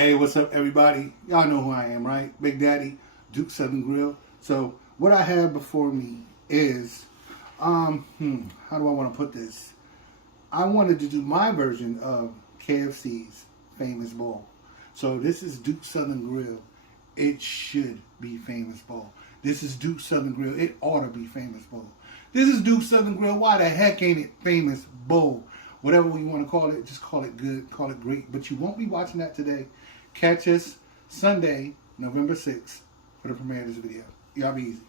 Hey, what's up, everybody? Y'all know who I am, right? Big Daddy, Duke Southern Grill. So, what I have before me is, how do I want to put this? I wanted to do my version of KFC's famous bowl. So, this is Duke Southern Grill. It should be famous bowl. This is Duke Southern Grill. It ought to be famous bowl. This is Duke Southern Grill. Why the heck ain't it famous bowl? Whatever you want to call it, just call it good, call it great. But you won't be watching that today. Catch us Sunday, November 6th for the premiere of this video. Y'all be easy.